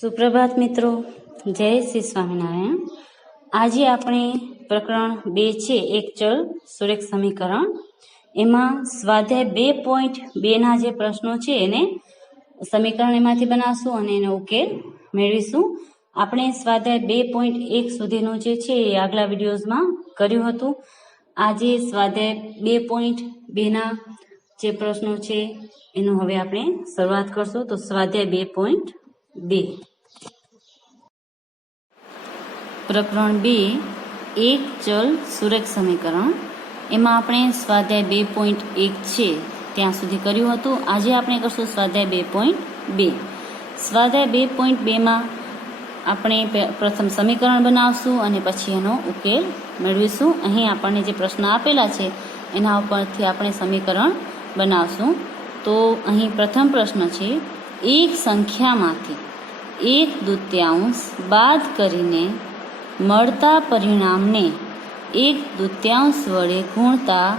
સુપ્રભાત મિત્રો, જય શ્રી સ્વામિનારાયણ। આજે આપણે પ્રકરણ 2 છે એક ચલ સુરેખ સમીકરણ, એમાં સ્વાધ્યાય 2.2ના જે પ્રશ્નો છે એને સમીકરણ એમાંથી બનાવશું અને એનો ઉકેલ મેળવીશું। આપણે સ્વાધ્યાય 2.1 સુધીનું જે છે એ આગલા વિડીયોઝમાં કર્યું હતું। આજે સ્વાધ્યાય 2.2ના જે પ્રશ્નો છે એનું હવે આપણે શરૂઆત કરશું। તો સ્વાધ્યાય 2.2 પ્રકરણ 2 એક ચલ સુરેખ સમીકરણ, એમાં આપણે સ્વાધ્યાય 2.1 છે ત્યાં સુધી કર્યું હતું। આજે આપણે કરશું સ્વાધ્યાય 2.2। સ્વાધ્યાય 2.2માં આપણે પ્રથમ સમીકરણ બનાવશું અને પછી એનો ઉકેલ મેળવીશું। અહીં આપણને જે પ્રશ્ન આપેલા છે એના ઉપરથી આપણે સમીકરણ બનાવશું। તો અહીં પ્રથમ પ્રશ્ન છે, એક સંખ્યામાંથી 1/2 બાદ કરીને મળતા પરિણામને 1/2 વડે ગુણતા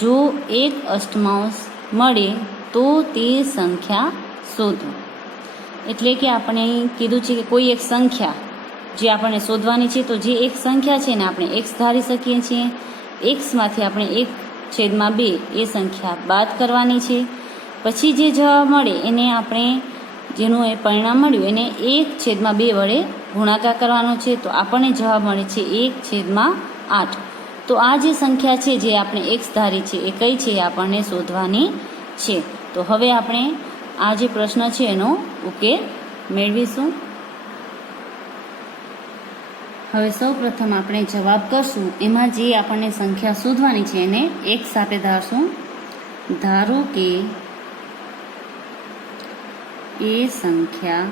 જો 1/8 મળે તો તે સંખ્યા શોધો। એટલે કે આપણે કીધું છે કે કોઈ એક સંખ્યા જે આપણને શોધવાની છે, તો જે એક સંખ્યા છે ને આપણે x ધારી શકીએ છીએ। xમાંથી આપણે 1/2 એ સંખ્યા બાદ કરવાની છે। પછી જે જવાબ મળે એને આપણે, જેનું એ પરિણામ મળ્યું એને 1/2 વડે ગુણાકાર કરવાનો છે। તો આપણને જવાબ મળે છે 1/8। તો આ જે સંખ્યા છે જે આપણે x ધારી છે એ કઈ છે એ આપણને શોધવાની છે। તો હવે આપણે આ જે પ્રશ્ન છે એનો ઉકેલ મેળવીશું। હવે સૌ પ્રથમ આપણે જવાબ કરશું, એમાં જે આપણને સંખ્યા શોધવાની છે એને x સાથે ધારશું। ધારો કે એ સંખ્યા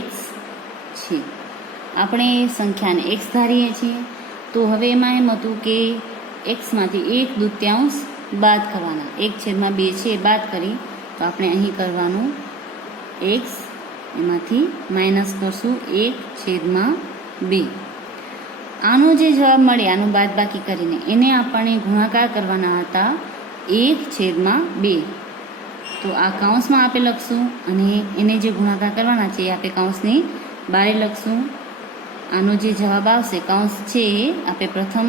x છે, આપણે એ સંખ્યાને x ધારીએ છીએ। તો હવે એમાં એમ હતું કે xમાંથી 1/2 બાદ કરવાના, 1/2 છે એ બાદ કરી, તો આપણે અહીં કરવાનું x એમાંથી માઇનસ કરશું 1/2। આનો જે જવાબ મળે આનું બાદ બાકી કરીને એને આપણને ગુણાકાર કરવાના હતા 1/2। તો આ કૌંસમાં આપણે લખશું અને એને જે ગુણાકાર કરવાના છે એ આપણે કૌંસની બારે લખશું। આનો જે જવાબ આવશે, કૌંસ છે એ આપણે પ્રથમ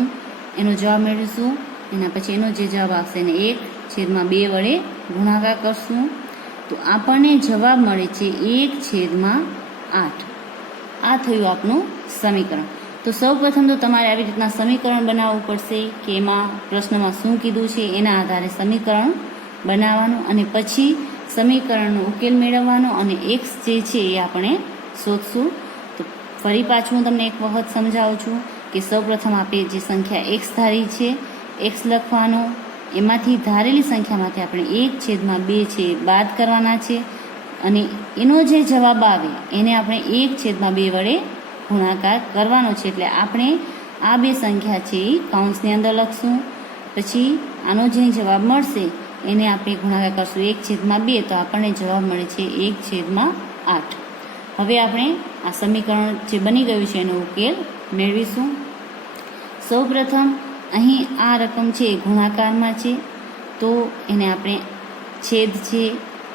એનો જવાબ મેળવીશું, એના પછી એનો જે જવાબ આવશે એને 1/2 વડે ગુણાકાર કરશું। તો આપણને જવાબ મળે છે 1/8। આ થયું આપનું સમીકરણ। તો સૌ પ્રથમ તો તમારે આવી રીતના સમીકરણ બનાવવું પડશે કે એમાં પ્રશ્નમાં શું કીધું છે એના આધારે સમીકરણ બનાવવાનું અને પછી સમીકરણનો ઉકેલ મેળવવાનો અને x જે છે એ આપણે શોધશું। તો ફરી પાછું હું તમને એક વખત સમજાવું છું કે સૌ પ્રથમ આપણે જે સંખ્યા x ધારી છે x લખવાનો, એમાંથી ધારેલી સંખ્યામાંથી આપણે 1/2 છે બાદ કરવાના છે અને એનો જે જવાબ આવે એને આપણે 1/2 વડે ગુણાકાર કરવાનો છે। એટલે આપણે આ બે સંખ્યા છે એ કૌંસની અંદર લખશું, પછી આનો જે જવાબ મળશે એને આપણે ગુણાકાર કરશું 1/2, તો આપણને જવાબ મળે છે 1/8। હવે આપણે આ સમીકરણ જે બની ગયું છે એનો ઉકેલ મેળવીશું। સૌ પ્રથમ અહીં આ રકમ છે એ ગુણાકારમાં છે, તો એને આપણે છેદ છે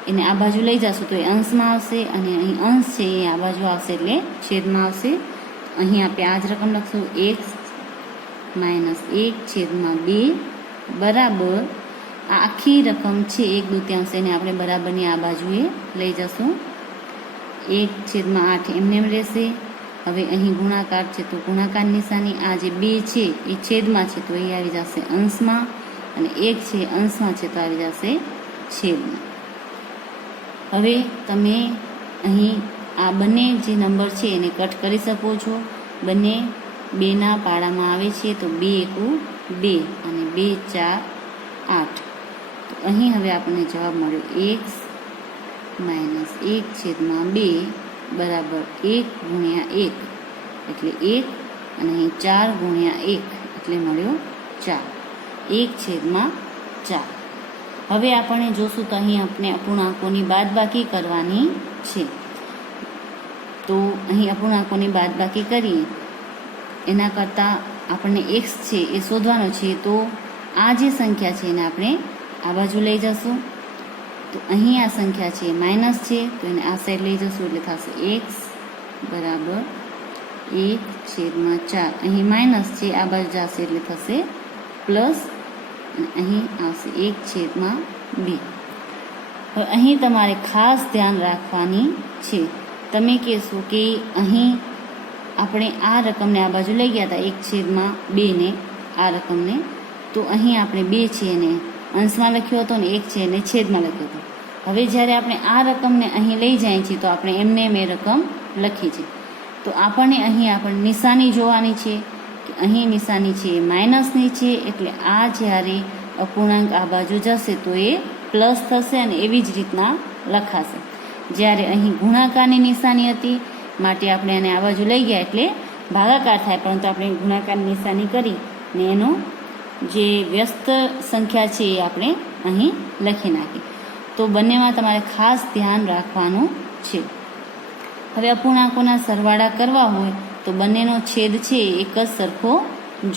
એને આ બાજુ લઈ જશું તો એ અંશમાં આવશે અને અહીં અંશ છે એ આ બાજુ આવશે એટલે છેદમાં આવશે। અહીં આપણે આ જ રકમ લખશું x - 1/2 બરાબર આ આખી રકમ છે 1/2 એને આપણે બરાબરની આ બાજુએ લઈ જશું, 1/8 એમને એમ રહેશે। હવે અહીં ગુણાકાર છે તો ગુણાકાર નિશાની આ જે 2 છે એ છેદમાં છે તો એ આવી જશે અંશમાં અને 1 છે અંશમાં છે તો આવી જશે છેદમાં। હવે તમે અહીં આ બંને જે નંબર છે એને કટ કરી શકો છો, બંને 2ના પાડામાં આવે છે તો 2 × 2 અને 2 × 4 = 8। તો અહીં હવે આપણને જવાબ મળ્યો x - 1/2 બરાબર 1/1 એટલે 1 અને અહીં 4/1 એટલે મળ્યો 4, 1/4। હવે આપણે જોશું તો અહીં આપણે અપૂર્ણાંકોની બાદબાકી કરવાની છે। તો અહીં અપૂર્ણાંકોની બાદબાકી કરીએ એના કરતાં આપણને x છે એ શોધવાનો છે। તો આ જે સંખ્યા છે એને આપણે આ બાજુ લઈ જશું તો અહીં આ સંખ્યા છે માઇનસ છે, તો એને આ સાઈડ લઈ જશું એટલે થશે એક્સ બરાબર 1/4. અહીં માઇનસ છે, આ બાજુ જશે એટલે થશે પ્લસ, અને અહીં આવશે 1/2. હવે અહીં તમારે ખાસ ધ્યાન રાખવાની છે. તમે કહેશો કે અહીં આપણે આ રકમને આ બાજુ લઈ ગયા હતા 1/2 ને આ રકમને, તો અહીં આપણે 2 છે એને અંશમાં લખ્યો હતો ને 1 છે એને છેદમાં લખ્યો હતો. હવે જ્યારે આપણે આ રકમને અહીં લઈ જઈએ છીએ તો આપણે એમને એ રકમ લખી છે. તો આપણને અહીં આપણે નિશાની જોવાની છે કે અહીં નિશાની છે એ માઇનસની છે, એટલે આ જ્યારે અપૂર્ણાંક આ બાજુ જશે તો એ પ્લસ થશે અને એવી જ રીતના લખાશે. જ્યારે અહીં ગુણાકારની નિશાની હતી માટે આપણે એને આ બાજુ લઈ ગયા એટલે ભાગાકાર થાય, પરંતુ આપણે ગુણાકારની નિશાની કરી ને એનો જે વ્યસ્ત સંખ્યા છે એ આપણે અહીં લખી નાખી. તો બંનેમાં તમારે ખાસ ધ્યાન રાખવાનું છે. હવે અપૂર્ણાંકોના સરવાળા કરવા હોય તો બંનેનો છેદ છે એક જ સરખો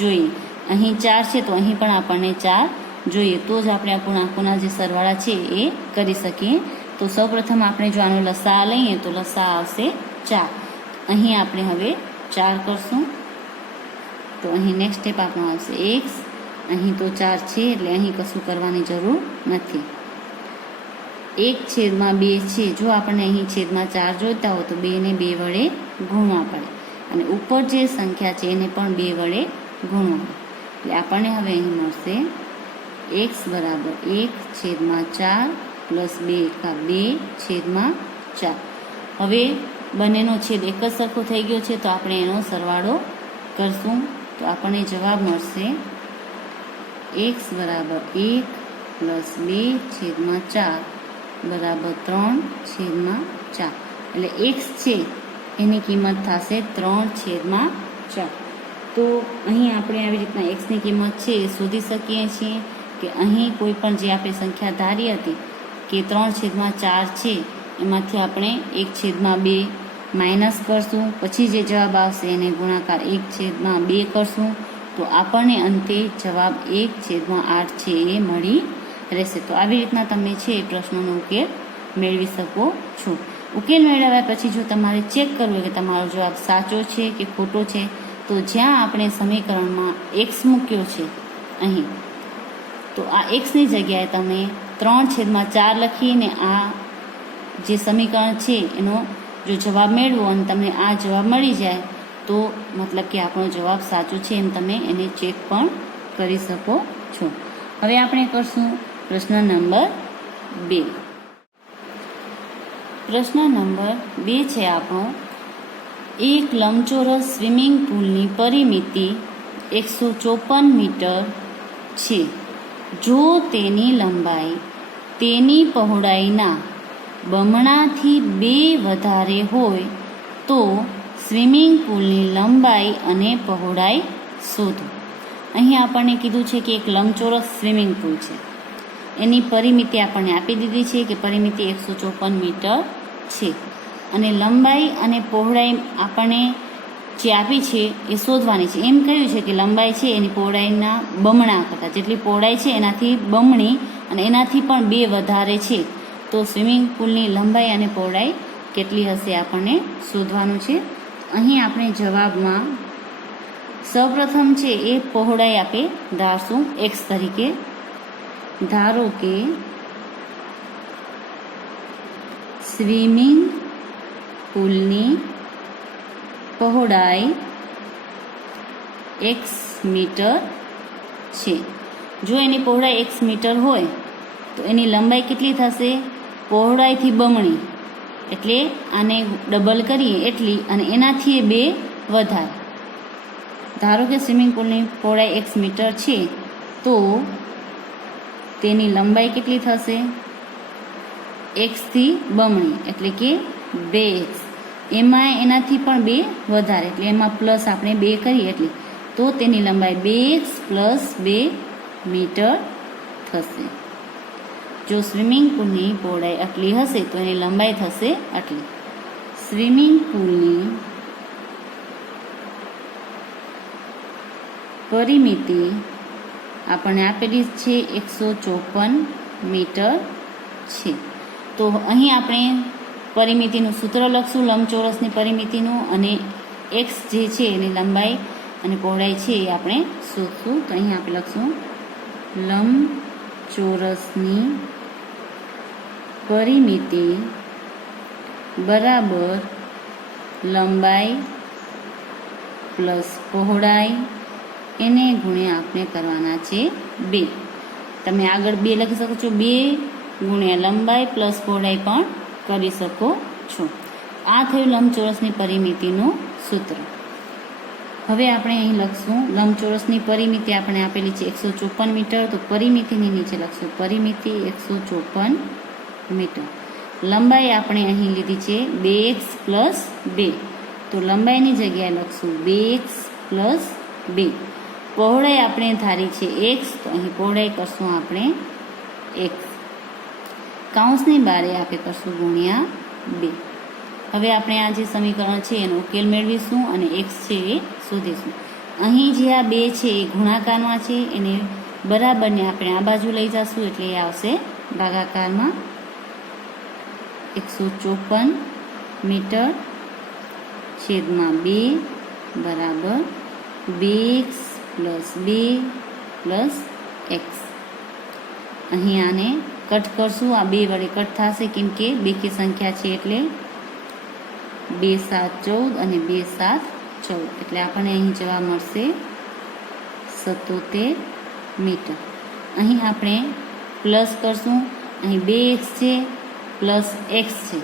જોઈએ. અહીં 4 છે તો અહીં પણ આપણને 4 જોઈએ, તો જ આપણે અપૂર્ણાંકોના જે સરવાળા છે એ કરી શકીએ. તો સૌપ્રથમ આપણે જો આનો લસા લઈએ તો લસા આવશે 4. અહીં આપણે હવે 4 કરશું, તો અહીં નેક્સ્ટ સ્ટેપ આપણો આવશે x. અહીં તો 4 છે એટલે અહીં કશું કરવાની જરૂર નથી. 1/2 છે, જો આપણને અહીં છેદમાં 4 જોઈતા હોય તો 2 ને 2 વડે ગુણવા પડે, અને ઉપર જે સંખ્યા છે એને પણ 2 વડે ગુણવા. એટલે આપણને હવે અહીં મળશે x બરાબર 1/4 પ્લસ 2/4. હવે બંનેનો છેદ એક જ સરખો થઈ ગયો છે તો આપણે એનો સરવાળો કરશું, તો આપણને જવાબ મળશે x બરાબર 1 પ્લસ 2/4 બરાબર 3/4. એટલે x છે એની કિંમત થશે 3/4. તો અહીં આપણે આવી રીતના xની કિંમત છે એ શોધી શકીએ છીએ કે અહીં કોઈ પણ જે આપણે સંખ્યા ધારી હતી કે 3/4 છે એમાંથી આપણે 1/2 માઇનસ કરશું, પછી જે જવાબ આવશે એને ગુણાકાર 1/2 કરશું, તો આપણને અંતે જવાબ 1/8 છે એ મળી રહેશે. તો આવી રીતના તમે છે એ પ્રશ્નોનો ઉકેલ મેળવી શકો છો. ઉકેલ મેળવ્યા પછી જો તમારે ચેક કરવું કે તમારો જવાબ સાચો છે કે ખોટો છે, તો જ્યાં આપણે સમીકરણમાં x મૂક્યો છે અહીં, તો આ xની જગ્યાએ તમે 3/4 લખીને આ જે સમીકરણ છે એનો જો જવાબ મેળવો અને તમને આ જવાબ મળી જાય તો મતલબ કે આપણો જવાબ સાચો છે એમ તમે એને ચેક પણ કરી શકો છો. હવે આપણે કરશું પ્રશ્ન નંબર 2. પ્રશ્ન નંબર 2 છે આપણો, એક લંબચોરસ સ્વિમિંગ પુલની પરિમિતિ 154 મીટર છે. જો તેની લંબાઈ તેની પહોળાઈના બમણાથી 2 વધારે હોય તો સ્વિમિંગ પુલની લંબાઈ અને પહોળાઈ શોધો. અહીં આપણને કીધું છે કે એક લંબચોરસ સ્વિમિંગ પુલ છે, એની પરિમિતિ આપણને આપી દીધી છે કે પરિમિતિ 154 મીટર છે, અને લંબાઈ અને પહોળાઈ આપણને જે આપી છે એ શોધવાની છે. એમ કહ્યું છે કે લંબાઈ છે એની પહોળાઈના બમણા કરતાં, જેટલી પહોળાઈ છે એનાથી બમણી અને એનાથી પણ 2 વધારે છે, તો સ્વિમિંગ પુલની લંબાઈ અને પહોળાઈ કેટલી હશે આપણને શોધવાનું છે. અહીં આપણે જવાબમાં સૌપ્રથમ છે એ પહોળાઈ આપણે ધારશું x તરીકે. ધારો કે સ્વિમિંગ પુલની પહોળાઈ x મીટર છે. જો એની પહોળાઈ x મીટર હોય તો એની લંબાઈ કેટલી થશે? પહોળાઈથી બમણી, એટલે આને ડબલ કરીએ એટલી, અને એનાથી 2 વધારે. ધારો કે સ્વિમિંગ પુલની પહોળાઈ x મીટર છે તો તેની લંબાઈ કેટલી થશે? x થી બમણી, એટલે કે 2x. એમાં એનાથી પણ 2 વધારે, એટલે એમાં પ્લસ આપણે 2 કરીએ એટલી, તો તેની લંબાઈ 2x પ્લસ 2 મીટર થશે. જો સ્વિમિંગ પુલની પહોળાઈ આટલી હશે તો એની લંબાઈ થશે આટલી. સ્વિમિંગ પુલની પરિમિતિ આપણને આપેલી છે 154 મીટર છે. તો અહીં આપણે પરિમિતિનું સૂત્ર લખશું લંબચોરસની પરિમિતિનું, અને એક્સ જે છે એની લંબાઈ અને પહોળાઈ છે એ આપણે શોધશું. તો અહીં આપણે લખશું લંબચોરસની પરિમિતિ બરાબર લંબાઈ પ્લસ પહોળાઈ એને ગુણ્યા આપણે કરવાના છે 2. તમે આગળ 2 લખી શકો છો, 2 ગુણ્યા લંબાઈ પ્લસ પહોળાઈ પણ કરી શકો છો. આ થયું લંબચોરસની પરિમિતિનું સૂત્ર. હવે આપણે અહીં લખશું લંબચોરસની પરિમિતિ આપણે આપેલી છે 154 મીટર. તો પરિમિતિની નીચે લખશું પરિમિતિ 154 મીટર. લંબાઈ આપણે અહીં લીધી છે 2x પ્લસ 2. તો લંબાઈની જગ્યાએ લખશું 2x પ્લસ 2. પહોળાઈ આપણે ધારી છે x, તો અહીં પહોળાઈ કરશું આપણે x. કૌંસની બારે આપણે કરશું ગુણ્યા 2. હવે આપણે આ જે સમીકરણ છે એનો ઉકેલ મેળવીશું અને x છે એ શોધીશું. અહીં જે આ 2 છે એ ગુણાકારમાં છે, એને બરાબરને આપણે આ બાજુ લઈ જશું એટલે એ આવશે ભાગાકારમાં. 154 મીટર છેદમાં 2 બરાબર 2x પ્લસ 2 પ્લસ x. અહીં આને કટ કરશું, આ 2 વડે કટ થશે કેમ કે બેકી સંખ્યા છે એટલે 2 7 14 અને 2 7 14 એટલે આપણને અહીં જવાબ મળશે 77 મીટર. અહીં આપણે પ્લસ કરશું, અહીં 2x છે પ્લસ x છે,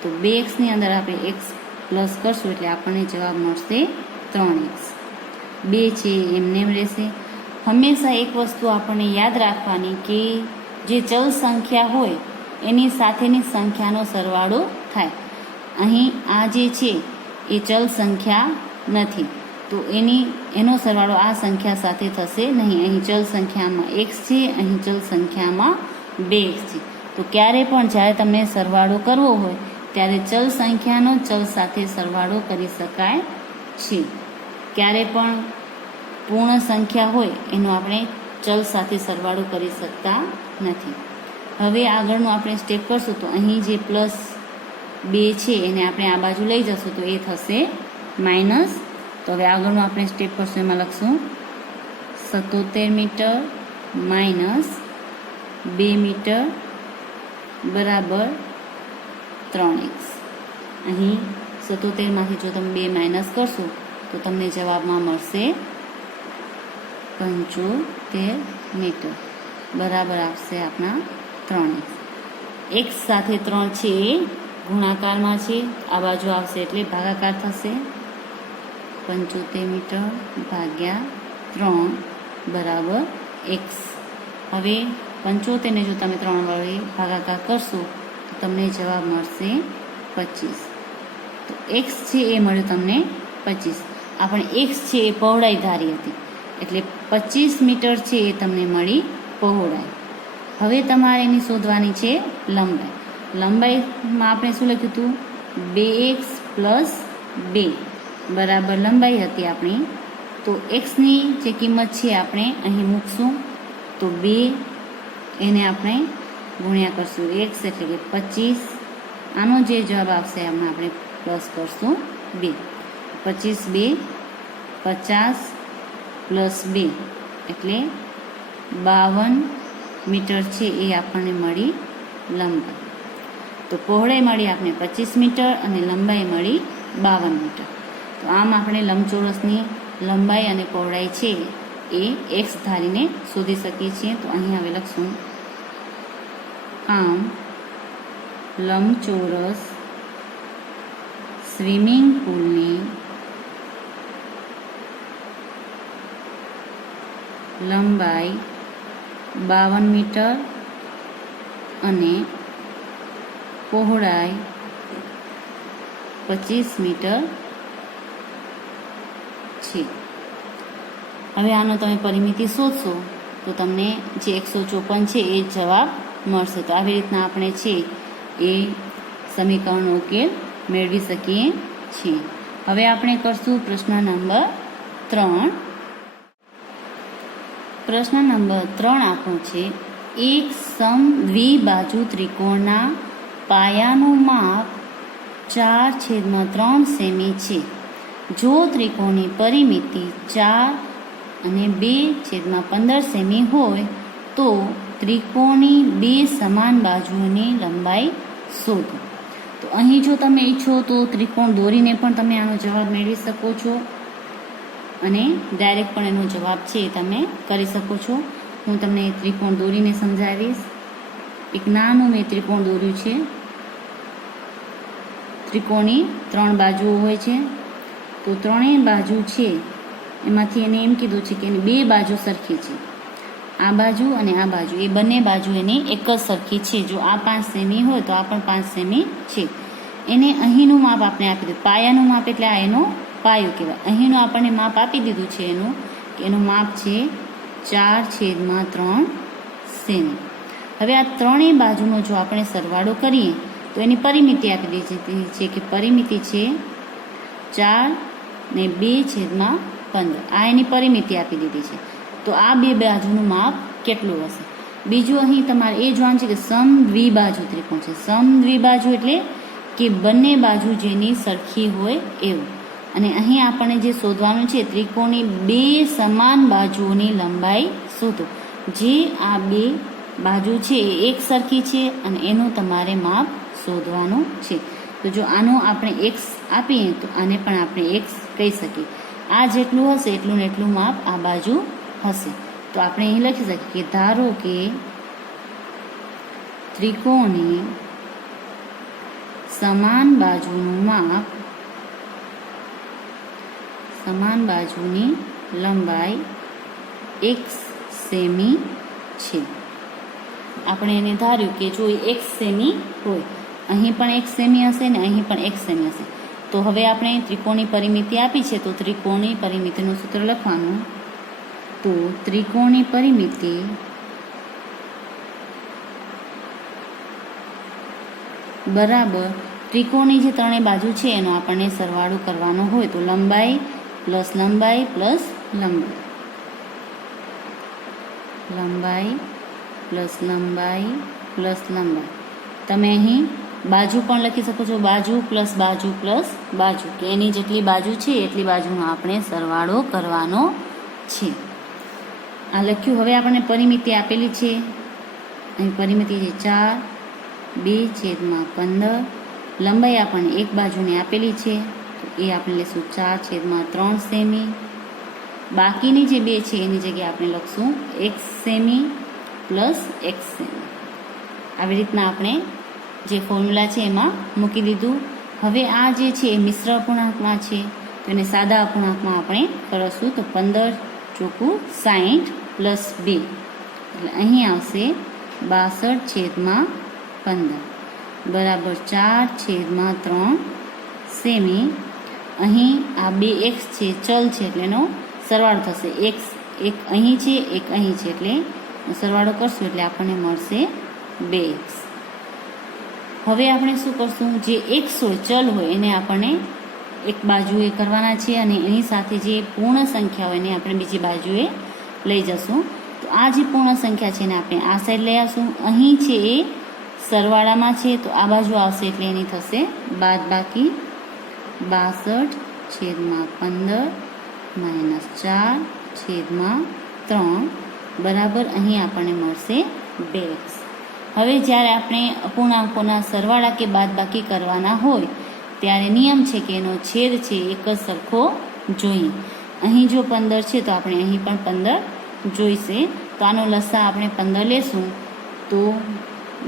તો 2xની અંદર આપણે x પ્લસ કરશું એટલે આપણને જવાબ મળશે 3x. 2 છે એમને એમ રહેશે. હંમેશા એક વસ્તુ આપણને યાદ રાખવાની કે જે ચલ સંખ્યા હોય એની સાથેની સંખ્યાનો સરવાળો થાય. અહીં આ જે છે એ ચલ સંખ્યા નથી, તો એનો સરવાળો આ સંખ્યા સાથે થશે નહીં. અહીં ચલ સંખ્યામાં x છે, અહીં ચલ સંખ્યામાં 2x છે. તો ક્યારે પણ જ્યારે તમને સરવાળો કરવો હોય ત્યારે ચલ સંખ્યાનો ચલ સાથે સરવાળો કરી શકાય છે. ક્યારે પણ પૂર્ણ સંખ્યા હોય એનો આપણે ચલ સાથે સરવાળો કરી શકતા નથી. હવે આગળનું આપણે સ્ટેપ કરશું, તો અહીં જે પ્લસ 2 છે એને આપણે આ બાજુ લઈ જશું તો એ થશે માઇનસ. તો હવે આગળનું આપણે સ્ટેપ કરશું, એમાં લખશું 77 મીટર માઇનસ 2 મીટર બરાબર 3x. અહીં 77માંથી જો તમે 2 માઇનસ કરશો તો તમને જવાબમાં મળશે 75 મીટર બરાબર આવશે આપણા 3x. x સાથે 3 છે એ ગુણાકારમાં છે, આ બાજુ આવશે એટલે ભાગાકાર થશે. 75 મીટર ભાગ્યા 3 બરાબર x. હવે 75ને જો તમે 3 વડે ભાગાકાર કરશો તો તમને જવાબ મળશે 25. તો x છે એ મળ્યું તમને 25. આપણે x છે એ પહોળાઈ ધારી હતી એટલે 25 મીટર છે એ તમને મળી પહોળાઈ. હવે તમારે એની શોધવાની છે લંબાઈ. લંબાઈમાં આપણે શું લખ્યું હતું 2x પ્લસ 2 બરાબર લંબાઈ હતી આપણી. તો એક્સની જે કિંમત છે આપણે અહીં મૂકશું, તો 2 એને આપણે ગુણ્યા કરશું x એટલે કે 25. આનો જે જવાબ આવશે એમાં આપણે પ્લસ કરશું 2. 25 2 50 પ્લસ 2 એટલે 52 મીટર છે એ આપણને મળી લંબાઈ. તો પહોળાઈ મળી આપણે 25 મીટર અને લંબાઈ મળી 52 મીટર. તો આમ આપણે લંબચોરસની લંબાઈ અને પહોળાઈ છે એ x ધારીને શોધી શકીએ છીએ. તો અહીં હવે લખશું આમ લંબચોરસ સ્વિમિંગ પુલની લંબાઈ 52 મીટર અને પહોળાઈ 25 મીટર છે. હવે આનો તમે પરિમિતિ શોધશો તો તમને જે 154 છે એ જવાબ મળશે. તો આવી રીતના આપણે છે એ સમીકરણનો ઉકેલ મેળવી શકીએ છીએ. હવે આપણે કરશું પ્રશ્ન નંબર 3. પ્રશ્ન નંબર 3 આપણો છે એક સમદ્વિબાજુ ત્રિકોણના પાયાનું માપ 4/3 સેમી છે. જો ત્રિકોણની પરિમિતિ 4 અને 2/15 સેમી હોય તો ત્રિકોણની બે સમાન બાજુઓની લંબાઈ શોધો. તો અહીં જો તમે ઈચ્છો તો ત્રિકોણ દોરીને પણ તમે આનો જવાબ મેળવી શકો છો અને ડાયરેક્ટ પણ એનો જવાબ છે એ તમે કરી શકો છો. હું તમને ત્રિકોણ દોરીને સમજાવીશ. એક નાનું મેં ત્રિકોણ દોર્યું છે. ત્રિકોણની 3 બાજુઓ હોય છે, તો ત્રણેય બાજુ છે એમાંથી એને એમ કીધું છે કે એની 2 બાજુ સરખી છે. આ બાજુ અને આ બાજુ એ બંને બાજુ એની એક જ સરખી છે. જો આ 5 સેમી હોય તો આ પણ 5 સેમી છે. એને અહીંનું માપ આપણે આપી દીધું. પાયાનું માપ એટલે આ એનો પાયો કહેવાય. અહીંનું આપણને માપ આપી દીધું છે એનું માપ છે 4/3 સેમી. હવે આ ત્રણેય બાજુનો જો આપણે સરવાળો કરીએ તો એની પરિમિતિ આપી દીધી છે કે પરિમિતિ છે 4 ને 2/15. આ એની પરિમિતિ આપી દીધી છે. તો આ બે બાજુનું માપ કેટલું હશે? બીજું અહીં તમારે એ જોવાનું છે કે સમદ્વિબાજુ ત્રિકોણ છે. સમદ્વિબાજુ એટલે કે બંને બાજુ જેની સરખી હોય એવું. અને અહીં આપણને જે શોધવાનું છે ત્રિકોણની બે સમાન બાજુઓની લંબાઈ શોધો. જે આ બે બાજુ છે એ એક સરખી છે અને એનું તમારે માપ શોધવાનું છે. તો જો આનું આપણે x આપીએ તો આને પણ આપણે x કહી શકીએ. આ જેટલું હશે એટલું ને એટલું માપ આ બાજુ હશે. તો આપણે અહીં લખી શકીએ કે ધારો કે ત્રિકોણની સમાન બાજુની લંબાઈ x સેમી છે. આપણે એને ધાર્યું કે જો x સેમી હોય, અહીં પણ x સેમી હશે ને અહીં પણ x સેમી હશે. તો હવે આપણે ત્રિકોણની પરિમિતિ આપી છે તો ત્રિકોણની પરિમિતિનું સૂત્ર લખવાનું. તો ત્રિકોણની પરિમિતિ બરાબર ત્રિકોણની જે ત્રણેય બાજુ છે એનો આપણને સરવાળો કરવાનો હોય તો લંબાઈ પ્લસ લંબાઈ પ્લસ લંબાઈ, લંબાઈ પ્લસ લંબાઈ પ્લસ લંબાઈ. તમે અહીં બાજુ પણ લખી શકો છો. બાજુ પ્લસ બાજુ પ્લસ બાજુ, કે એની જેટલી બાજુ છે એટલી બાજુનો આપણે સરવાળો કરવાનો છે. આ લખ્યું. હવે આપણને પરિમિતિ આપેલી છે. અહીં પરિમિતિ છે 4/2/15. લંબાઈ આપણને એક બાજુને આપેલી છે તો એ આપણે લઈશું 4/3 સેમી. બાકીની જે બે છે એની જગ્યાએ આપણે લખશું x semi plus x semi. આવી રીતના આપણે જે ફોર્મ્યુલા છે એમાં મૂકી દીધું. હવે આ જે છે એ મિશ્ર અપૂર્ણાંકમાં છે તો એને સાદા અપૂર્ણાંકમાં આપણે કરશું. તો 15 ચોખ્ખું 60 પ્લસ 2 એટલે અહીં આવશે 62/15 બરાબર 4/3 સેમી. અહીં આ બે x છે ચલ છે એટલે એનો સરવાળો થશે. x એક અહીં છે એક અહીં છે એટલે સરવાળો કરશું એટલે આપણને મળશે 2x. હવે આપણે શું કરશું? જે x હોય ચલ હોય એને આપણને એક બાજુએ કરવાના છે અને એની સાથે જે પૂર્ણ સંખ્યા હોય એને આપણે બીજી બાજુએ લઈ જશું. તો આ જે પૂર્ણ સંખ્યા છે એને આપણે આ સાઈડ લઈ આવશું. અહીં છે એ સરવાળામાં છે તો આ બાજુ આવશે એટલે એની થશે બાદબાકી 62/15 - 4/3 બરાબર અહીં આપણને મળશે 2x. હવે જ્યારે આપણે અપૂર્ણાંકોના સરવાળા કે બાદબાકી કરવાના હોય ત્યારે નિયમ છે કે એનો છેદ છે એક જ સરખો જોઈએ. અહીં જો 15 છે તો આપણે અહીં પણ 15 જોઈશે. તો આનો લસા આપણે 15 લેશું તો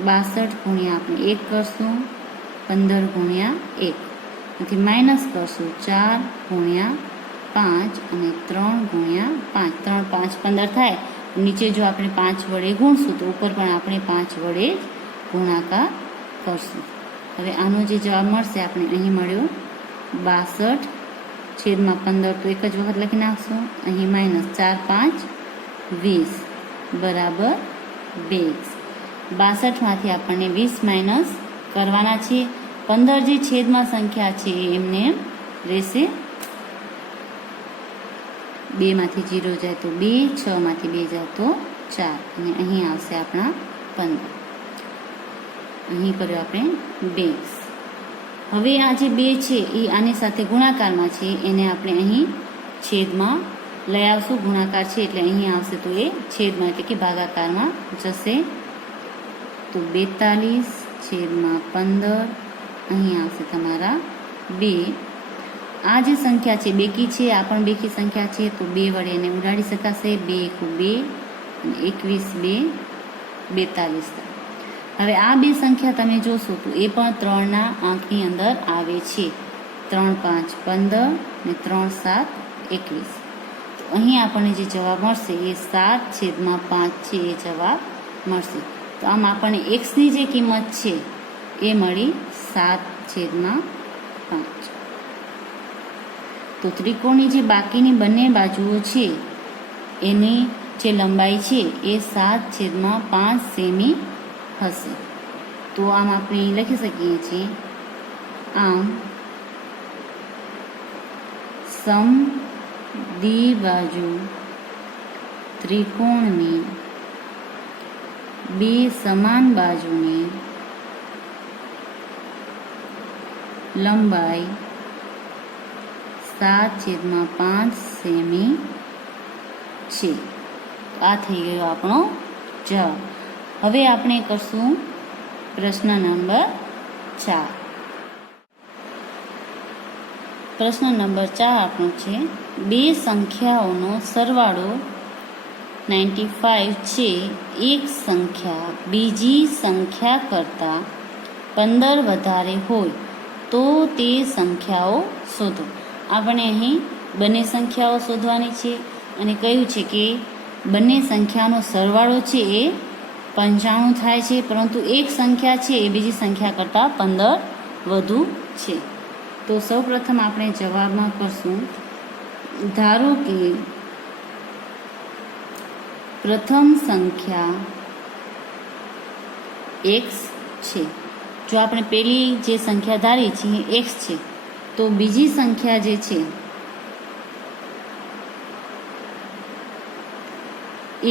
62 ગુણ્યા આપણે 1 કરશું, 15 ગુણ્યા 1 એથી માઇનસ કરશું 4 ગુણ્યા 5 અને 3 ગુણ્યા 5. 3 5 15 થાય. નીચે જો આપણે 5 વડે ગુણશું તો ઉપર પણ આપણે 5 વડે ગુણાકાર કરશું. હવે આનો જે જવાબ મળશે આપણે અહીં મળ્યો 62/15 તો એક જ વખત લખી નાખશું. અહીં માઇનસ 4 5 20 બરાબર 2x. 62માંથી આપણને 20 માઇનસ કરવાના છે. 15 જે છેદમાં સંખ્યા છે એમને રહેશે. 2માંથી 0 જાય તો 2, 6માંથી 2 જાય તો 4 અને અહીં આવશે આપણા 15. અહીં કર્યો આપણે 2x. હવે આ જે 2 છે એ આની સાથે ગુણાકારમાં છે, એને આપણે અહીં છેદમાં લઈ આવશું. ગુણાકાર છે એટલે અહીં આવશે તો એ છેદમાં એટલે કે ભાગાકારમાં જશે. તો 42/15 અહીં આવશે તમારા 2. આ જે સંખ્યા છે બેકી છે, આ પણ બેકી સંખ્યા છે, તો 2 વડે એને ઉડાડી શકાશે. 2 × 2 અને 21 2 42. હવે આ બે સંખ્યા તમે જોશો તો એ પણ 3ના આંકની અંદર આવે છે. 3 × 5 = 15 અને 3 × 7 = 21. તો અહીં આપણને જે જવાબ મળશે એ 7/5 છે એ જવાબ મળશે. તો આમ આપણને એક્સની જે કિંમત છે એ મળી 7/5. તો ત્રિકોણની જે બાકીની બંને બાજુઓ છે એની જે લંબાઈ છે એ 7/5 સેમી હશે. તો આમ આપણે લખી શકીએ છીએ, આમ સમદ્વિબાજુ ત્રિકોણની બે સમાન બાજુની લંબાઈ 7/5 સેમી છે. આ થઈ ગયો આપણો જવાબ. હવે આપણે કરશું પ્રશ્ન નંબર 4. પ્રશ્ન નંબર 4 આપણો છે, બે સંખ્યાઓનો સરવાળો 95 છે. એક સંખ્યા બીજી સંખ્યા કરતાં 15 વધારે હોય તો તે સંખ્યાઓ શોધો. આપણે અહીં બંને સંખ્યાઓ શોધવાની છે અને કહ્યું છે કે બંને સંખ્યાનો સરવાળો છે એ 95 થાય છે, પરંતુ એક સંખ્યા છે એ બીજી સંખ્યા કરતાં 15 વધુ છે. તો સૌપ્રથમ આપણે જવાબમાં કરશું, ધારો કે પ્રથમ સંખ્યા x છે. જો આપણે પેલી જે સંખ્યા ધારી છે એ x છે, તો બીજી સંખ્યા જે છે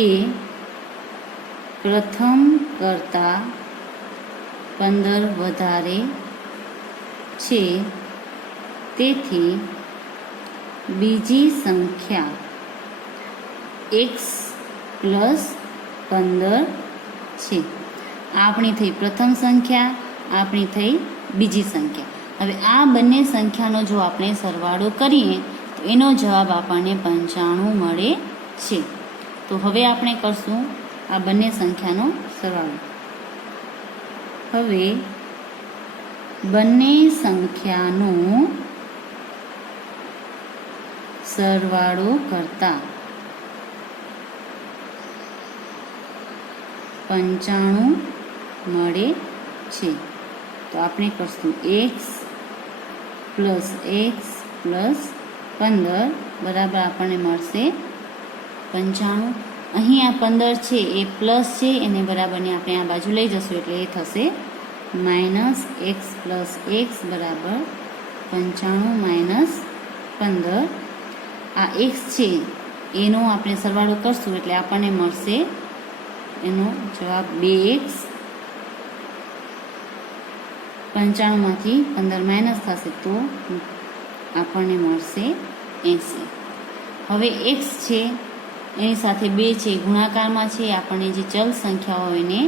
એ પ્રથમ કરતાં 15 વધારે છે. તેથી બીજી સંખ્યા x + 15 છે. આપણી થઈ પ્રથમ સંખ્યા, આપણી થઈ બીજી સંખ્યા. હવે આ બંને સંખ્યાનો જો આપણે સરવાળો કરીએ તો એનો જવાબ આપણને 95 મળે છે. તો હવે આપણે કરશું આ બંને સંખ્યાનો સરવાળો. હવે બંને સંખ્યાનો સરવાળો કરતા 95 મળે છે. તો આપણે કરશું x + x + 15 બરાબર આપણને મળશે 95. અહીં આ 15 છે એ પ્લસ છે, એને બરાબરને આપણે આ બાજુ લઈ જશું એટલે એ થશે -x + x બરાબર 95 - 15. આ x છે એનો આપણે સરવાળો કરશું એટલે આપણને મળશે એનો જવાબ 2x. 95માંથી 15 માઇનસ થશે તો આપણને મળશે 80. હવે x છે એની સાથે 2 છે ગુણાકારમાં છે. આપણને જે ચલ સંખ્યાઓ એને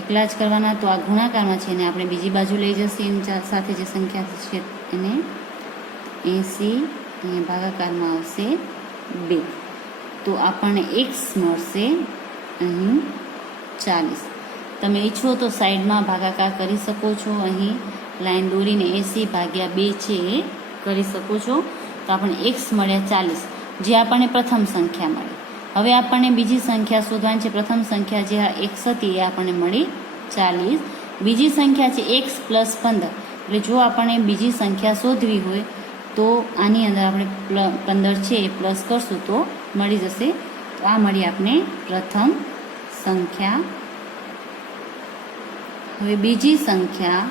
એકલા જ કરવાના, તો આ ગુણાકારમાં છે એને આપણે બીજી બાજુ લઈ જશે. એની સાથે જે સંખ્યા છે એને 80 અહીંયા ભાગાકારમાં આવશે 2. તો આપણને x મળશે અહીં 40. તમે ઈચ્છો તો સાઈડમાં ભાગાકાર કરી શકો છો. અહીં લાઈન દોરીને 80/2 છે એ કરી શકો છો. તો આપણને x મળ્યા 40, જે આપણને પ્રથમ સંખ્યા મળી. હવે આપણને બીજી સંખ્યા શોધવાની છે. પ્રથમ સંખ્યા જે આ x હતી એ આપણને મળી 40. બીજી સંખ્યા છે x + 15. એટલે જો આપણને બીજી સંખ્યા શોધવી હોય તો આની અંદર આપણે 15 છે એ પ્લસ કરશું તો મળી જશે. તો આ મળી આપણે પ્રથમ સંખ્યા. હવે બીજી સંખ્યા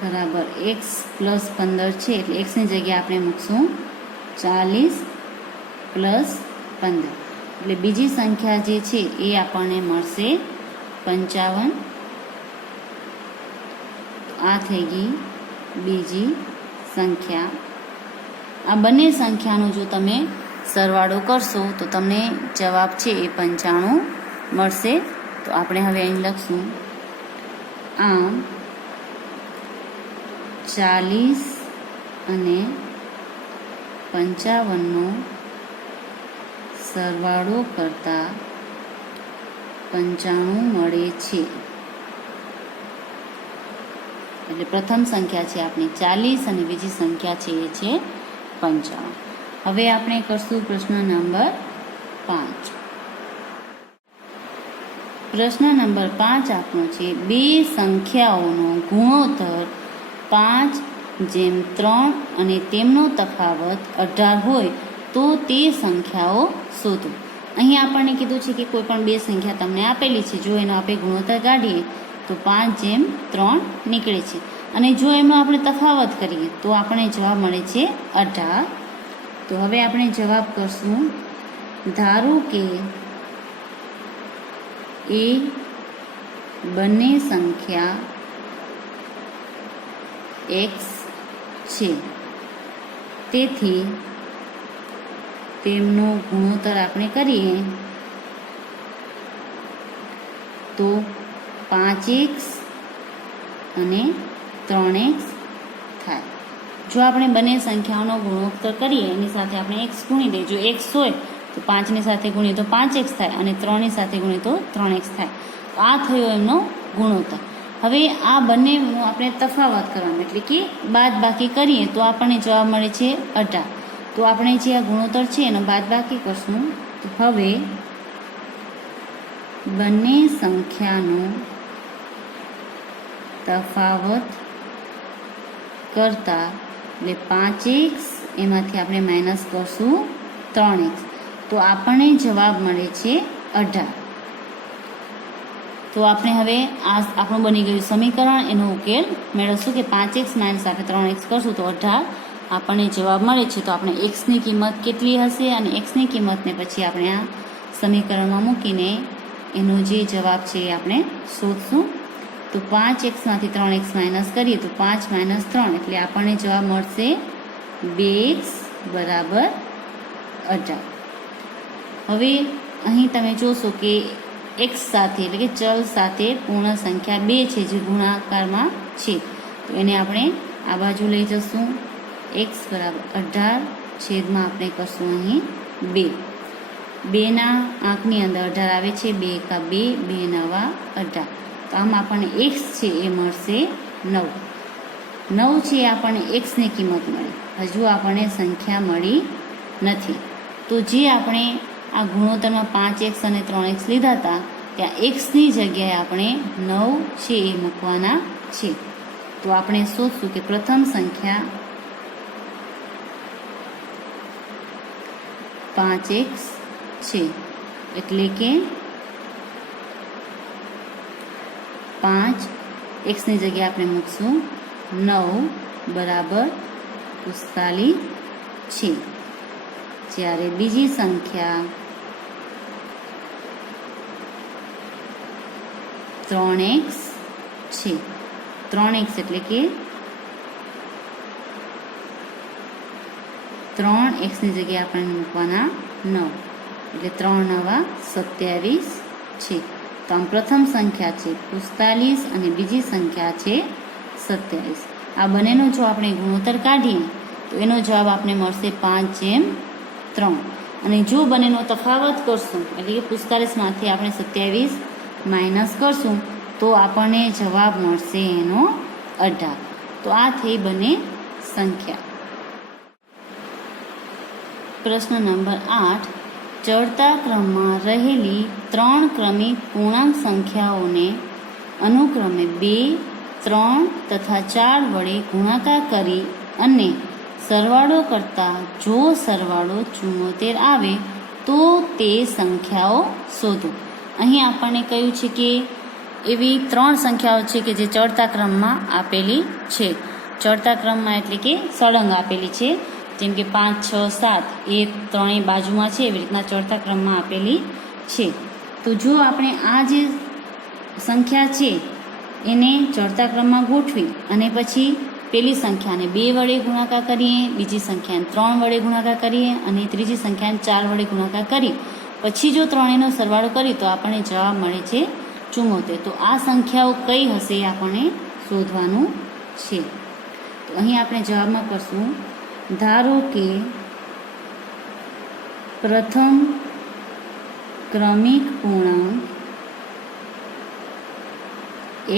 બરાબર એક્સ પ્લસ 15 છે એટલે એક્સની જગ્યાએ આપણે મૂકશું 40 પ્લસ 15 એટલે બીજી સંખ્યા જે છે એ આપણને મળશે 55. આ થઈ ગઈ બીજી સંખ્યા. આ બંને સંખ્યાનો જો તમે સરવાળો કરશો તો તમને જવાબ છે એ 95 મળશે. તો આપણે હવે અહીં લખશું આમ 40 અને 55નો સરવાળો કરતા 95 મળે છે. એટલે પ્રથમ સંખ્યા છે આપણી 40 અને બીજી સંખ્યા છે એ છે 55. હવે આપણે કરશું પ્રશ્ન નંબર 5. પ્રશ્ન નંબર 5 આપણો છે બે સંખ્યાઓનો ગુણોત્તર 5:3 અને તેમનો તફાવત 18 હોય તો તે સંખ્યાઓ શોધો. અહીં આપણને કીધું છે કે કોઈ પણ બે સંખ્યા તમને આપેલી છે, જો એનો આપણે ગુણોત્તર કાઢીએ તો 5:3 નીકળે છે અને જો એનો આપણે તફાવત કરીએ તો આપણને જવાબ મળે છે 18. તો હવે આપણે જવાબ કરશું. ધારો કે એ બંને સંખ્યા x છે, તેથી તેમનો ગુણોત્તર આપણે કરીએ તો 5x અને 3x થાય. જો આપણે બંને સંખ્યાઓનો ગુણોત્તર કરીએ એની સાથે આપણે x ગુણી દઈએ. જો x હોય તો 5ની સાથે ગુણીએ તો 5x થાય અને 3ની સાથે ગુણીએ તો 3x થાય. તો આ થયો એમનો ગુણોત્તર. હવે આ બંનેનો આપણે તફાવત કરવાનો એટલે કે બાદબાકી કરીએ તો આપણને જવાબ મળે છે 18. તો આપણે જે આ ગુણોત્તર છે એનો બાદબાકી કરશું. તો હવે બંને સંખ્યાનો તફાવત કરતા એટલે 5x એમાંથી આપણે માઇનસ કરશું 3x તો આપણને જવાબ મળે છે 18. તો આપણે હવે આ આપણું બની ગયું સમીકરણ, એનો ઉકેલ મેળવશું કે 5x માઇનસ આપણે 3x કરશું તો 18 આપણને જવાબ મળે છે. તો આપણે એક્સની કિંમત કેટલી હશે અને એક્સની કિંમતને પછી આપણે આ સમીકરણમાં મૂકીને એનો જે જવાબ છે એ આપણે શોધશું. તો 5xમાંથી 3x માઇનસ કરીએ તો 5 માઇનસ 3 એટલે આપણને જવાબ મળશે 2x બરાબર 18. હવે અહીં તમે જોશો કે x સાથે એટલે કે ચલ સાથે પૂર્ણ સંખ્યા 2 છે જે ગુણાકારમાં છે. તો એને આપણે આ બાજુ લઈ જશું. x બરાબર 18 છેદમાં આપણે કરશું અહીં 2. 2ના આંકની અંદર 18 આવે છે. 2 એકા 2, 2 નવા 18. તો આમ આપણને x છે એ મળશે 9. 9 છે એ આપણને xની કિંમત મળી. હજુ આપણને સંખ્યા મળી નથી. તો જે આપણે આ ગુણોત્તરમાં 5x અને 3x લીધા હતા ત્યાં xની જગ્યાએ આપણે 9 છે એ મૂકવાના છે. તો આપણે શોધશું કે પ્રથમ સંખ્યા 5x છે એટલે કે 5 xની જગ્યાએ આપણે મૂકશું 9 બરાબર 45 છે. જ્યારે બીજી સંખ્યા 3x છે. 3x એટલે કે 3xની જગ્યાએ આપણે મૂકવાના 9 એટલે 3 નવા 27 છે. તો આમ પ્રથમ સંખ્યા છે 45 અને બીજી સંખ્યા છે 27. આ બંનેનો જો આપણે ગુણોત્તર કાઢીએ તો એનો જવાબ આપણે મળશે 5:3 અને જો બંનેનો તફાવત કરશું એટલે કે 45માંથી આપણે 27 માઇનસ કરશું તો આપણને જવાબ મળશે એનો 18. તો આ થઈ બંને સંખ્યા. પ્રશ્ન નંબર 8. ચડતા ક્રમમાં રહેલી 3 ક્રમિક પૂર્ણાંક સંખ્યાઓને અનુક્રમે 2, 3 તથા 4 વડે ગુણાકાર કરી અને સરવાળો કરતા જો સરવાળો 74 આવે તો તે સંખ્યાઓ શોધો. અહીં આપણને કહ્યું છે કે એવી 3 સંખ્યાઓ છે કે જે ચડતા ક્રમમાં આપેલી છે. ચડતા ક્રમમાં એટલે કે સળંગ આપેલી છે. જેમ કે 5, 6, 7 એ ત્રણેય બાજુમાં છે, એવી રીતના ચડતા ક્રમમાં આપેલી છે. તો જો આપણે આ જે સંખ્યા છે એને ચડતા ક્રમમાં ગોઠવી અને પછી પેલી સંખ્યાને 2 વડે ગુણાકાર કરીએ, બીજી સંખ્યાને 3 વડે ગુણાકાર કરીએ અને ત્રીજી સંખ્યાને 4 વડે ગુણાકાર કરી પછી જો ત્રણેયનો સરવાળો કરીએ તો આપણને જવાબ મળે છે 74. તો આ સંખ્યાઓ કઈ હશે એ આપણને શોધવાનું છે. તો અહીં આપણે જવાબમાં કરશું, ધારો કે પ્રથમ ક્રમિક પૂર્ણાંક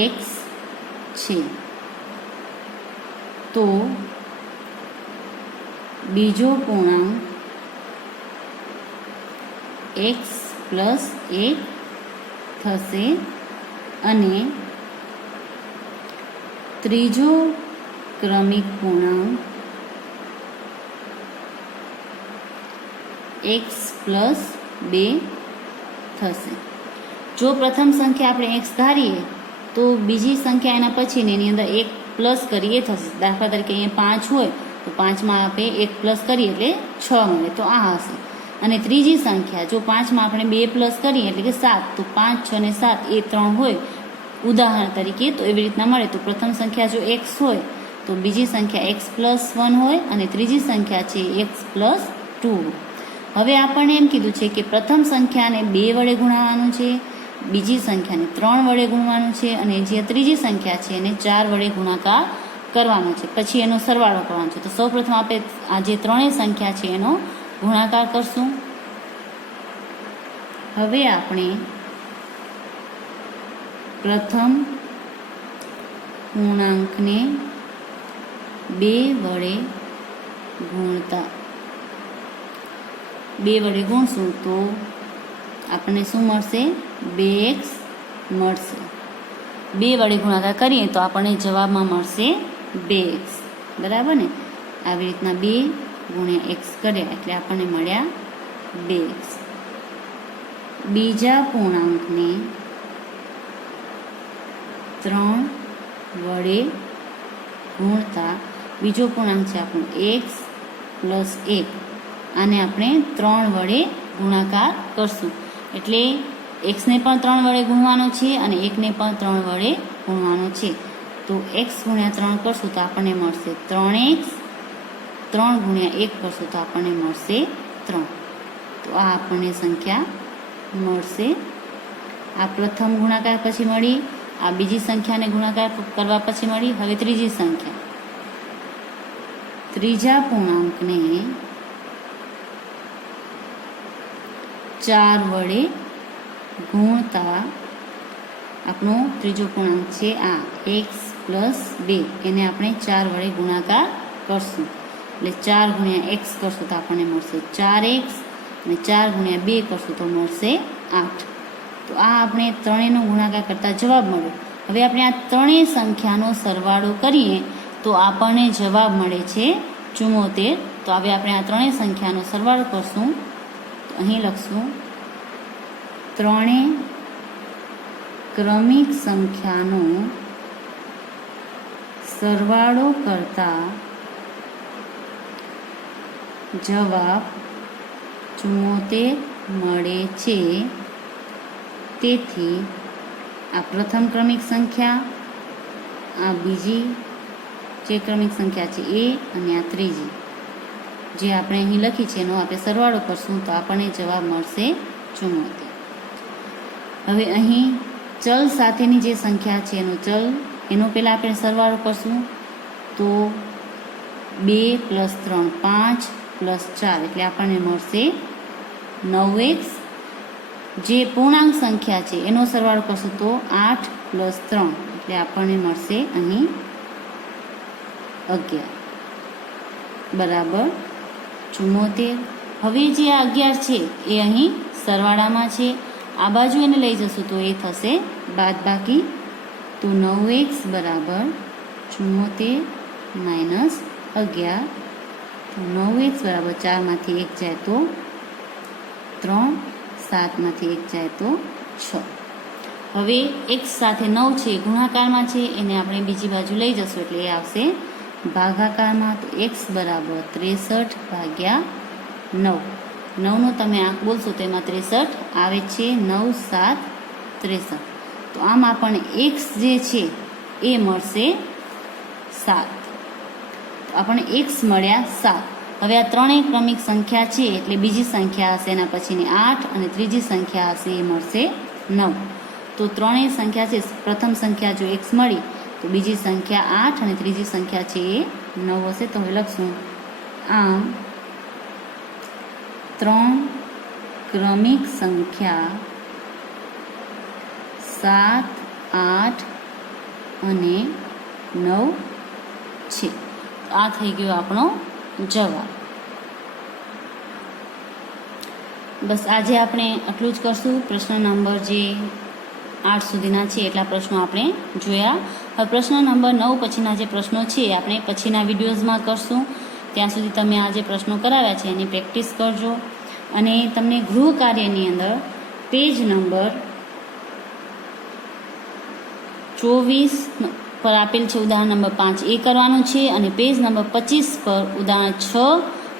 x છે તો બીજો પૂર્ણાંક x પ્લસ 1 થશે અને ત્રીજો ક્રમિક પૂર્ણાંક x પ્લસ 2 થશે. જો પ્રથમ સંખ્યા આપણે x ધારીએ તો બીજી સંખ્યા એના પછીની એની અંદર 1 પ્લસ કરીએ થશે. દાખલા તરીકે અહીંયા 5 હોય તો 5માં આપણે 1 પ્લસ કરીએ એટલે 6 મળે, તો આ હશે. અને ત્રીજી સંખ્યા જો 5માં આપણે 2 પ્લસ કરીએ એટલે કે 7, તો 5, 6 ને 7 એ 3 હોય ઉદાહરણ તરીકે, તો એવી રીતના મળે. તો પ્રથમ સંખ્યા જો x હોય તો બીજી સંખ્યા x પ્લસ 1 હોય અને ત્રીજી સંખ્યા છે x પ્લસ 2. હવે આપણને એમ કીધું છે કે પ્રથમ સંખ્યાને 2 વડે ગુણાવવાનું છે, બીજી સંખ્યાને 3 વડે ગુણવાનું છે અને જે ત્રીજી સંખ્યા છે એને 4 વડે ગુણાકાર કરવાનો છે, પછી એનો સરવાળો કરવાનો છે. તો સૌપ્રથમ આપણે આ જે ત્રણેય સંખ્યા છે એનો ગુણાકાર કરશું. હવે આપણે પ્રથમ પૂર્ણાંકને 2 વડે ગુણશું તો આપણને શું મળશે? 2x મળશે. 2 વડે ગુણાકાર કરીએ તો આપણને જવાબમાં મળશે 2x. બરાબર ને? આવી રીતના 2 ગુણ્યા x કર્યા એટલે આપણને મળ્યા 2x. બીજા પૂર્ણાંકને 3 વડે ગુણતા બીજો પૂર્ણાંક છે આપણો x પ્લસ 1. આને આપણે 3 વડે ગુણાકાર કરશું એટલે xને પણ 3 વડે ગુણવાનો છે અને 1ને પણ 3 વડે ગુણવાનો છે. તો x ગુણ્યા 3 કરશું તો આપણને મળશે 3x. 3 ગુણ્યા 1 કરશું તો આપણને મળશે 3. તો આ આપણને સંખ્યા મળશે. આ પ્રથમ ગુણાકાર પછી મળી, આ બીજી સંખ્યાને ગુણાકાર કરવા પછી મળી. હવે ત્રીજી સંખ્યા, ત્રીજા પૂર્ણાંકને 4 વડે ગુણતા આપણો ત્રીજો પૂર્ણાંક છે આ x પ્લસ 2, એને આપણે 4 વડે ગુણાકાર કરશું એટલે 4 ગુણ્યા x કરશું તો આપણને મળશે 4x અને 4 ગુણ્યા 2 કરશું તો મળશે 8. તો આ આપણે ત્રણેયનો ગુણાકાર કરતા જવાબ મળ્યો. હવે આપણે આ ત્રણેય સંખ્યાનો સરવાળો કરીએ તો આપણને જવાબ મળે છે 74. તો હવે આપણે આ ત્રણેય સંખ્યાનો સરવાળો કરશું તો અહીં લખશું, ત્રણેય ક્રમિક સંખ્યાનો સરવાળો કરતા જવાબ 74 મળે છે. તેથી આ પ્રથમ ક્રમિક સંખ્યા, આ બીજી જે ક્રમિક સંખ્યા છે એ અને આ ત્રીજી જે આપણે અહીં લખી છે એનો આપણે સરવાળો કરશું તો આપણને જવાબ મળશે 74. હવે અહીં ચલ સાથેની જે સંખ્યા છે એનો પહેલાં આપણે સરવાળો કરશું તો 2 પ્લસ 3 5 પ્લસ 4 એટલે આપણને મળશે 9x. જે પૂર્ણાંક સંખ્યા છે એનો સરવાળો કરશું તો 8 પ્લસ 3 એટલે આપણને મળશે અહીં 11 બરાબર 74. હવે જે આ 11 છે એ અહીં સરવાળામાં છે, આ બાજુ એને લઈ જશું તો એ થશે બાદબાકી. તો 9x બરાબર 74 માઇનસ 11. તો 9x બરાબર 4માંથી 1 જાય તો 3, 7માંથી 1 જાય તો 6. હવે એક્સ સાથે 9 છે ગુણાકારમાં છે, એને આપણે બીજી બાજુ લઈ જશું એટલે એ આવશે ભાગાકારમાં. તો એક્સ બરાબર 63/9. 9નો તમે આંક બોલશો તો એમાં 63 આવે છે. 9 7 63. તો આમ આપણને એક્સ જે છે એ મળશે 7. તો આપણને એક્સ મળ્યા 7. હવે આ ત્રણેય ક્રમિક સંખ્યા છે એટલે બીજી સંખ્યા હશે એના પછીની 8 અને ત્રીજી સંખ્યા હશે એ મળશે 9. તો ત્રણેય સંખ્યા છે, પ્રથમ સંખ્યા જો એક્સ મળી તો બીજી સંખ્યા 8 અને ત્રીજી સંખ્યા છે એ 9 હશે. તો હવે લખશું આમ ત્રણ ક્રમિક સંખ્યા 7 8 અને 9 છે. આ થઈ ગયો આપણો જવાબ. બસ આજે આપણે આટલું જ કરશું. પ્રશ્ન નંબર જે 8 સુધીના છે એટલા પ્રશ્નો આપણે જોયા. હવે પ્રશ્ન નંબર 9 પછીના જે પ્રશ્નો છે આપણે પછીના વિડીયોઝમાં કરશું. ત્યાં સુધી તમે આ જે પ્રશ્નો કરાવ્યા છે એની પ્રેક્ટિસ કરજો. અને તમને ગૃહ કાર્યની અંદર પેજ નંબર 24 પર આપેલ છે ઉદાહરણ નંબર 5 એ કરવાનું છે, અને પેજ નંબર 25 પર ઉદાહરણ 6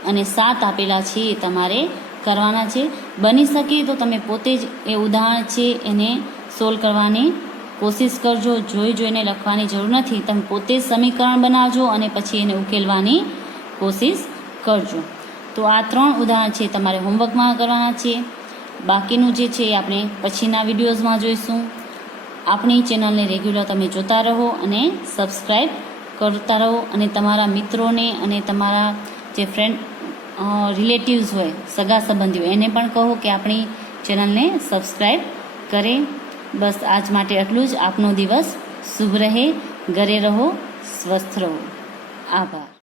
અને 7 આપેલા છે એ તમારે કરવાના છે. બની શકે તો તમે પોતે જ એ ઉદાહરણ છે એને સોલ્વ કરવાની કોશિશ કરજો. જોઈને લખવાની જરૂર નથી. તમે પોતે જ સમીકરણ બનાવજો અને પછી એને ઉકેલવાની કોશિશ કરજો. તો આ 3 ઉદાહરણ છે તમારે હોમવર્કમાં કરવાના છે. બાકીનું જે છે એ આપણે પછીના વિડીયોઝમાં જોઈશું. આપણી ચેનલને રેગ્યુલર તમે જોતા રહો અને સબસ્ક્રાઈબ કરતા રહો, અને તમારા મિત્રોને અને તમારા જે ફ્રેન્ડ રિલેટિવ્સ હોય, સગા સંબંધીઓ, એને પણ કહો કે આપણી ચેનલને સબસ્ક્રાઈબ કરે. બસ આજ માટે આટલું જ. આપનો દિવસ શુભ રહે. ઘરે રહો, સ્વસ્થ રહો. આભાર.